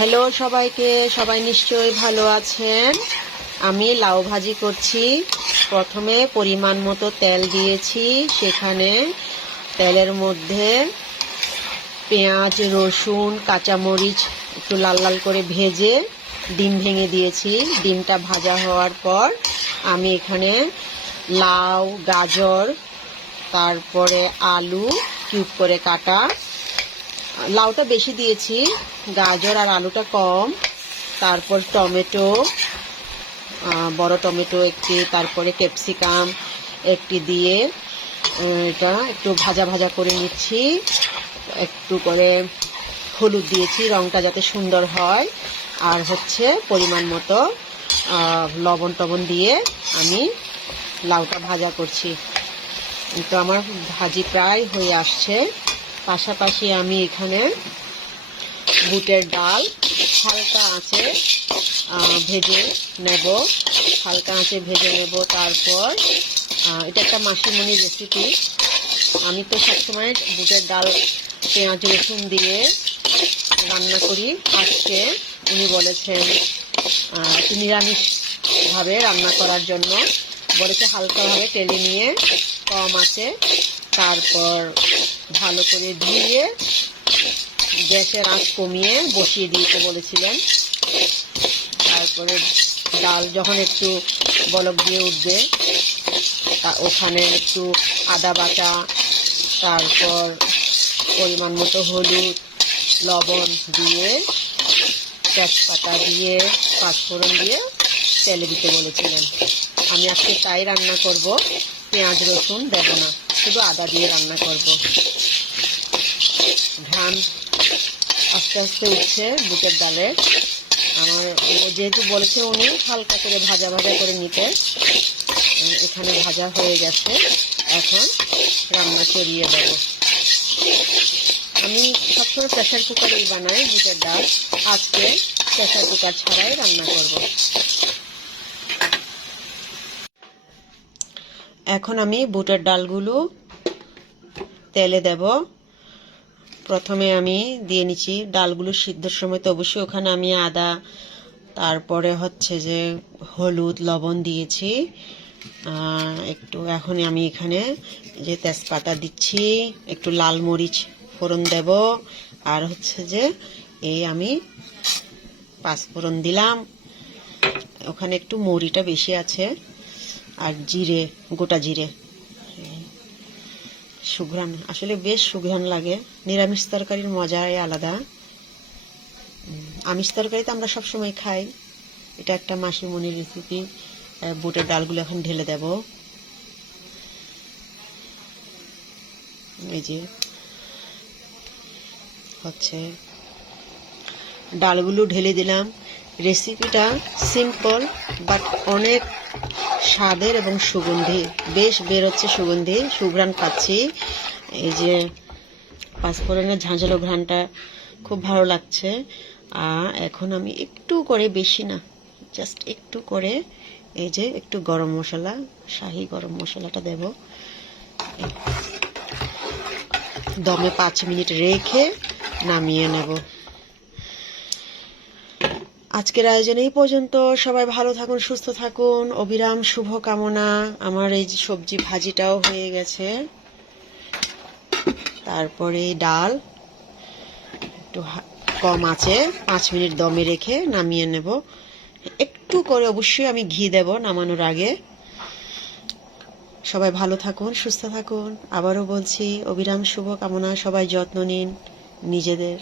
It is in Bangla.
হ্যালো সবাইকে, সবাই নিশ্চয়ই ভালো আছেন। আমি লাউ ভাজি করছি। প্রথমে পরিমাণ মতো তেল দিয়েছি, সেখানে তেলের মধ্যে পেঁয়াজ, রসুন, কাঁচামরিচ একটু লাল লাল করে ভেজে ডিম ভেঙে দিয়েছি। ডিমটা ভাজা হওয়ার পর আমি এখানে লাউ, গাজর, তারপরে আলু কিউব করে কাটা, লাউটা বেশি দিয়েছি, গাজর আর আলুটা কম, তারপর টমেটো, বড় টমেটো একটি, তারপরে ক্যাপসিকাম একটি দিয়ে এটা একটু ভাজা ভাজা করে নিচ্ছি। একটু করে হলুদ দিয়েছি রংটা যাতে সুন্দর হয়, আর হচ্ছে পরিমাণ মতো লবণ টবণ দিয়ে আমি লাউটা ভাজা করছি। তো আমার ভাজি প্রায় হয়ে আসছে। পাশাপাশি আমি এখানে বুটের ডাল হালকা আঁচে ভেজে নেব, তারপর এটা একটা মাসিমণির রেসিপি। আমি তো সবসময় বুটের ডাল পেঁয়াজ রসুন দিয়ে রান্না করি। আজকে উনি বলেছেন একটু নিরামিষভাবে রান্না করার জন্য, বলেছে হালকাভাবে টেলে নিয়ে কম আছে, তারপর ভালো করে ধুয়ে গ্যাসের আঁচ কমিয়ে বসিয়ে দিতে বলেছিলেন। তারপরে ডাল যখন একটু বলক দিয়ে উঠবে, ওখানে একটু আদা বাটা, তারপর পরিমাণ মতো হলুদ, লবণ দিয়ে, তেজপাতা দিয়ে, পাঁচফোড়ন দিয়ে তেলে দিতে বলেছিলেন। আমি আজকে তাই রান্না করব, পেঁয়াজ রসুন দেব না, শুধু আদা দিয়ে রান্না করব। ঘ্রাণ আস্তে আস্তে উঠছে বুটের ডালে। আমার যেহেতু বলেছে উনি হালকা করে ভাজা ভাজা করে নিতে, এখানে ভাজা হয়ে গেছে। এখন রান্না চড়িয়ে দেব। আমি সবসময় প্রেসার কুকারেই বানাই বুটের ডাল, আজকে প্রেসার কুকার ছাড়াই রান্না করব। এখন আমি বুটের ডালগুলো তেলে দেব। প্রথমে আমি দিয়ে নিচ্ছি ডালগুলো সিদ্ধর সময়, তো অবশ্যই ওখানে আমি আদা, তারপরে হচ্ছে যে হলুদ লবণ দিয়েছি একটু। এখন আমি এখানে যে তেজপাতা দিচ্ছি, একটু লাল মরিচ ফোড়ন দেব, আর হচ্ছে যে এই আমি পাঁচফোড়ন দিলাম। ওখানে একটু মরিটা বেশি আছে, আর জিরে, গোটা জিরে। সুঘ্রাণ, আসলে বেশ সুঘ্রাণ লাগে। নিরামিষ তরকারির মজাই আলাদা। আমিষ তরকারি তো আমরা সবসময় খাই, এটা একটা মাসিমণির রেসিপি। বুটের ডালগুলো এখন ঢেলে দেব। এই যে হচ্ছে ডালগুলো ঢেলে দিলাম। রেসিপিটা সিম্পল বাট অনেক স্বাদের এবং সুগন্ধি, বেশ বেরোচ্ছে সুগন্ধি, সুঘ্রাণ পাচ্ছি। এই যে পাঁচফোড়নের ঝাঁঝালো ঘ্রাণটা খুব ভালো লাগছে। এখন আমি একটু করে, বেশি না, জাস্ট একটু করে, এই যে একটু গরম মশলা, শাহি গরম মশলাটা দেব। দমে 5 মিনিট রেখে নামিয়ে নেব। আজকের আয়োজন এই পর্যন্ত। সবাই ভালো থাকুন, সুস্থ থাকুন, অবিরাম শুভ কামনা। আমার এই সবজি ভাজিটাও হয়ে গেছে। তারপরে ডাল একটু কম আছে 5 মিনিট দমে রেখে নামিয়ে নেব। একটু করে অবশ্যই আমি ঘি দেব নামানোর আগে। সবাই ভালো থাকুন, সুস্থ থাকুন। আবারও বলছি অবিরাম শুভ কামনা। সবাই যত্ন নিন নিজেদের।